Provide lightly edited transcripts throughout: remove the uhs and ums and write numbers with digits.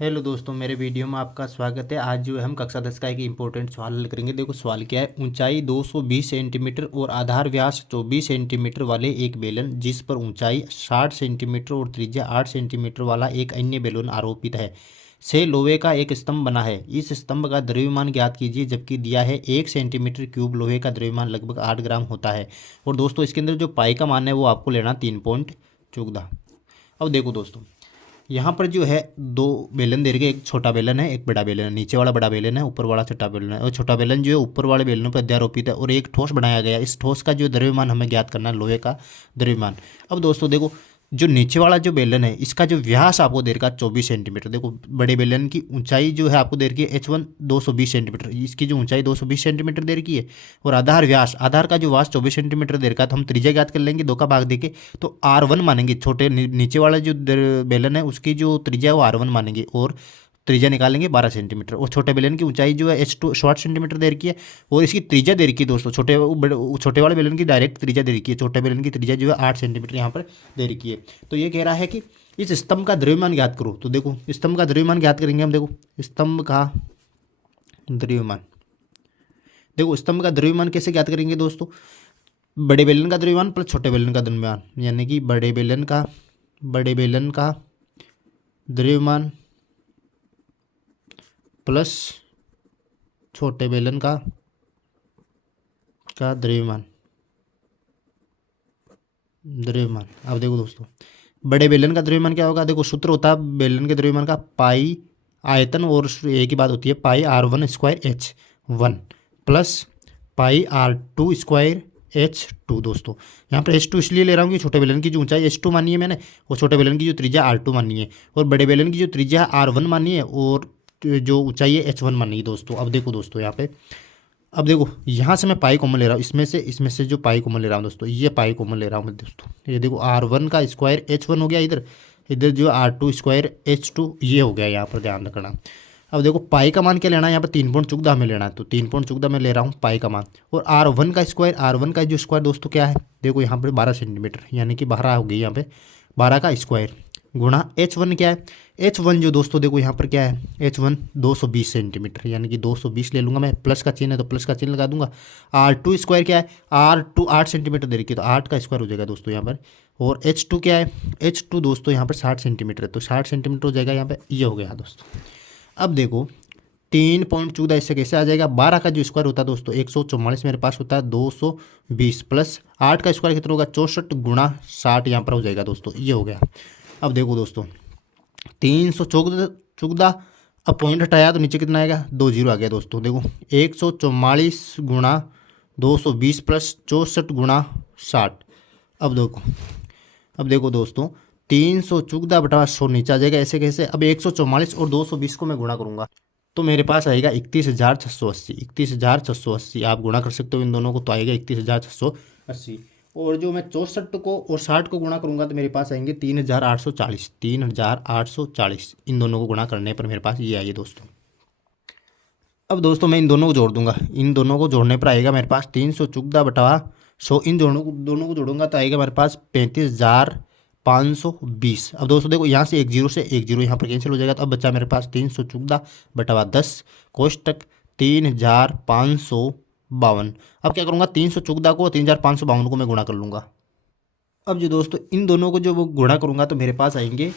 Hello दोस्तों, मेरे video में आपका स्वागत है। आज जो है हम कक्षा 10 का एक इम्पोर्टेंट सवाल हल करेंगे। देखो सवाल क्या है। ऊंचाई 220 सेंटीमीटर और आधार व्यास 24 सेंटीमीटर वाले एक बेलन जिस पर ऊंचाई 60 सेंटीमीटर और त्रिज्या 8 सेंटीमीटर वाला एक अन्य बेलन आरोपित है से लोहे का एक स्तंभ बना है। इस स्तंभ का द्रव्यमान ज्ञात कीजिए, जबकि दिया है 1 सेंटीमीटर क्यूब लोहे का द्रव्यमान लगभग 8 ग्राम होता है। और दोस्तों इसके अंदर जो पाई का मान है वो आपको लेना 3.14। अब देखो दोस्तों, यहाँ पर जो है दो बेलन दे रखे, एक छोटा बेलन है एक बड़ा बेलन है। नीचे वाला बड़ा बेलन है, ऊपर वाला छोटा बेलन है। और छोटा बेलन जो है ऊपर वाले बेलनों पर अध्यारोपित है और एक ठोस बनाया गया। इस ठोस का जो द्रव्यमान हमें ज्ञात करना है, लोहे का द्रव्यमान। अब दोस्तों देखो, जो नीचे वाला जो बेलन है इसका जो व्यास आपको दे रखा है 24 सेंटीमीटर। देखो बड़े बेलन की ऊंचाई जो है आपको दे रखी है H1 220 सेंटीमीटर, इसकी जो ऊंचाई 220 सेंटीमीटर दे रखी है। और आधार व्यास, आधार का जो व्यास 24 सेंटीमीटर दे रखा है, तो हम त्रिज्या ज्ञात कर लेंगे 2 का भाग देके। तो R1 मानेंगे, छोटे नीचे वाला जो बेलन है उसकी जो त्रिज्या है वो R1 मानेंगे और त्रिज्या निकालेंगे 12 सेंटीमीटर। और छोटे बेलन की ऊंचाई जो है H2 60 सेंटीमीटर दे रखी है और इसकी त्रिज्या दे रखी है दोस्तों। छोटे वाले बेलन की डायरेक्ट त्रिज्या दे रखी है, छोटे बेलन की त्रिज्या जो है 8 सेंटीमीटर यहाँ पर दे रखी है। तो ये कह रहा है कि इस स्तंभ का द्रव्यमान ज्ञात करो। तो देखो स्तंभ का द्रव्यमान ज्ञात करेंगे हम। देखो स्तंभ का द्रव्यमान, देखो स्तंभ का द्रव्यमान कैसे ज्ञात करेंगे दोस्तों। बड़े बेलन का द्रव्यमान प्लस छोटे बेलन का द्रव्यमान, यानी कि बड़े बेलन का द्रव्यमान प्लस छोटे बेलन का द्रव्यमान। अब देखो दोस्तों, बड़े बेलन का द्रव्यमान क्या होगा। देखो सूत्र होता है बेलन के द्रव्यमान का पाई आयतन और एक ही बात होती है पाई R1 square H1 plus pi R2 square H2। दोस्तों यहाँ पर H2 इसलिए ले रहा हूँ कि छोटे बेलन की जो ऊंचाई H2 मानी है मैंने, और छोटे बेलन की जो त्रिज्या R2 मानी है, और बड़े बेलन की जो त्रिज्या R1 मानी है और जो ऊंचाई है H1 मानी है दोस्तों। अब देखो दोस्तों यहाँ पे, अब देखो यहाँ से मैं पाई कॉमन ले रहा हूँ, इसमें से जो पाई कॉमन ले रहा हूँ दोस्तों, ये पाई कॉमन ले रहा हूँ मैं दोस्तों। ये देखो R1 का स्क्वायर H1 हो गया, इधर इधर जो R2 स्क्वायर H2 ये हो गया, यहाँ पर ध्यान रखना। अब देखो पाई का मान क्या लेना है, यहाँ पर 3.14 हमें लेना है, तो 3.14 में ले रहा हूँ पाई का मान। और R1 का स्क्वायर, R1 का जो स्क्वायर दोस्तों क्या है, देखो यहाँ पर 12 सेंटीमीटर, यानी कि 12 हो गई यहाँ पे 12 का स्क्वायर गुणा H1 क्या है। H1 जो दोस्तों देखो यहाँ पर क्या है, H1 220 सेंटीमीटर, यानी कि 220 ले लूँगा मैं, प्लस का चिन्ह है तो प्लस का चिन्ह लगा दूंगा। R2 स्क्वायर क्या है, R2 8 सेंटीमीटर दे रखी है, तो 8 का स्क्वायर हो जाएगा दोस्तों यहाँ पर। और H2 क्या है, H2 दोस्तों यहाँ पर 60 सेंटीमीटर है, तो 60 सेंटीमीटर हो जाएगा यहाँ पर, ये हो गया दोस्तों। अब देखो 3.14 इससे कैसे आ जाएगा। 12 का जो स्क्वायर होता है दोस्तों 144 मेरे पास होता है 220 प्लस 8 का स्क्वायर कितना होगा 64 गुणा 60 यहाँ पर हो जाएगा दोस्तों, ये हो गया। अब देखो दोस्तों 314, अब पॉइंट हटाया तो नीचे कितना आएगा 2 जीरो आ गया दोस्तों। देखो 144 गुणा 220 प्लस 64 गुणा 60। अब देखो दोस्तों 314/100 नीचे आ जाएगा, ऐसे कैसे। अब 144 और 220 को मैं गुणा करूंगा तो मेरे पास आएगा 31,680। 31,680 आप गुणा कर सकते हो इन दोनों को, तो आएगा 31,680। और जो मैं 64 को और 60 को गुणा करूंगा तो मेरे पास आएंगे 3,840। 3,840 इन दोनों को गुणा करने पर मेरे पास ये आइए दोस्तों। अब दोस्तों मैं इन दोनों को जोड़ दूंगा, इन दोनों को जोड़ने पर आएगा मेरे पास 314/100। इन दोनों को जोड़ूंगा तो आएगा मेरे पास 35,520। अब दोस्तों देखो यहाँ से एक जीरो यहाँ पर कैंसिल हो जाएगा, तो अब बचा मेरे पास 314/10 कोष्टक 3,552। अब क्या करूँगा 314 को 3,552 को मैं गुणा कर लूँगा। अब जो दोस्तों इन दोनों को जो वो गुणा करूँगा तो मेरे पास आएंगे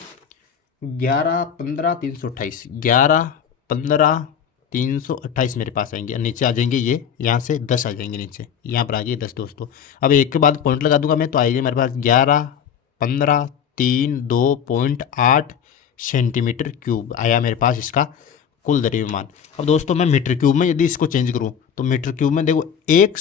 11,15,328। 11,15,328 मेरे पास आएंगे। नीचे आ जाएंगे ये, यहाँ से 10 आ जाएंगे नीचे, यहाँ पर आ गए 10 दोस्तों। अब एक के बाद पॉइंट लगा दूंगा मैं, तो आएंगे मेरे पास 11,15,302.8 सेंटीमीटर क्यूब आया मेरे पास इसका कुल द्रव्यमान। अब दोस्तों मैं मीटर क्यूब में यदि इसको चेंज करूँ तो मीटर क्यूब में देखो एक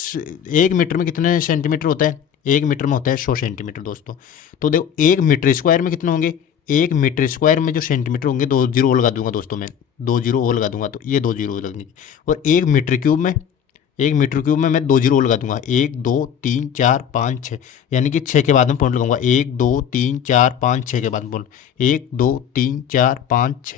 मीटर में कितने सेंटीमीटर होता है, 1 मीटर में होता है 100 सेंटीमीटर दोस्तों। तो देखो 1 मीटर स्क्वायर में कितने होंगे, 1 मीटर स्क्वायर में जो सेंटीमीटर होंगे 2 जीरो लगा दूंगा दोस्तों, मैं 2 जीरो लगा दूंगा तो ये 2 जीरो लगेंगे। और 1 मीटर क्यूब में मैं 2 जीरो लगा दूंगा, 1 2 3 4 5 6, यानी कि 6 के बाद में पॉइंट लगाऊंगा, 1 2 3 4 5 6 के बाद में पॉइंट, 1 2 3 4 5 6।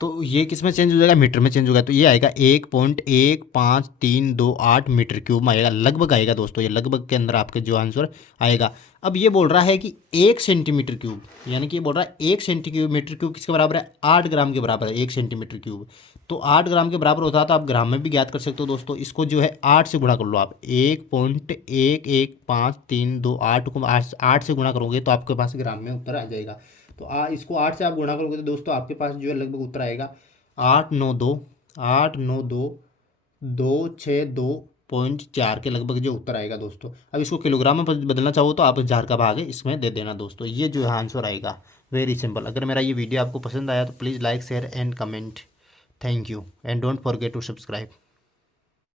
तो ये किस में चेंज हो जाएगा, मीटर में चेंज होगा, तो ये आएगा 1.1538 मीटर क्यूब में आएगा, लगभग आएगा दोस्तों, ये लगभग के अंदर आपके जो आंसर आएगा। अब ये बोल रहा है कि 1 सेंटीमीटर क्यूब, यानी कि ये बोल रहा है 1 सेंटीमीटर क्यूब किसके बराबर है, 8 ग्राम के बराबर है 1 सेंटीमीटर क्यूब। तो 8 ग्राम के बराबर होता है तो आप ग्राम में भी ज्ञात कर सकते हो दोस्तों। इसको जो है 8 से गुणा कर लो आप, 1.11538 को 8 से गुणा करोगे तो आपके पास ग्राम में उत्तर आ जाएगा। तो इसको 8 से आप गुणा करोगे तो दोस्तों आपके पास जो है लगभग उत्तर आएगा 892.4 के लगभग जो उत्तर आएगा दोस्तों। अब इसको किलोग्राम में बदलना चाहो तो आप 1000 का भाग है इसमें दे देना दोस्तों, ये जो है आंसर आएगा। Very simple. अगर मेरा ये वीडियो आपको पसंद आया तो please like share and comment. Thank you and don't forget to subscribe.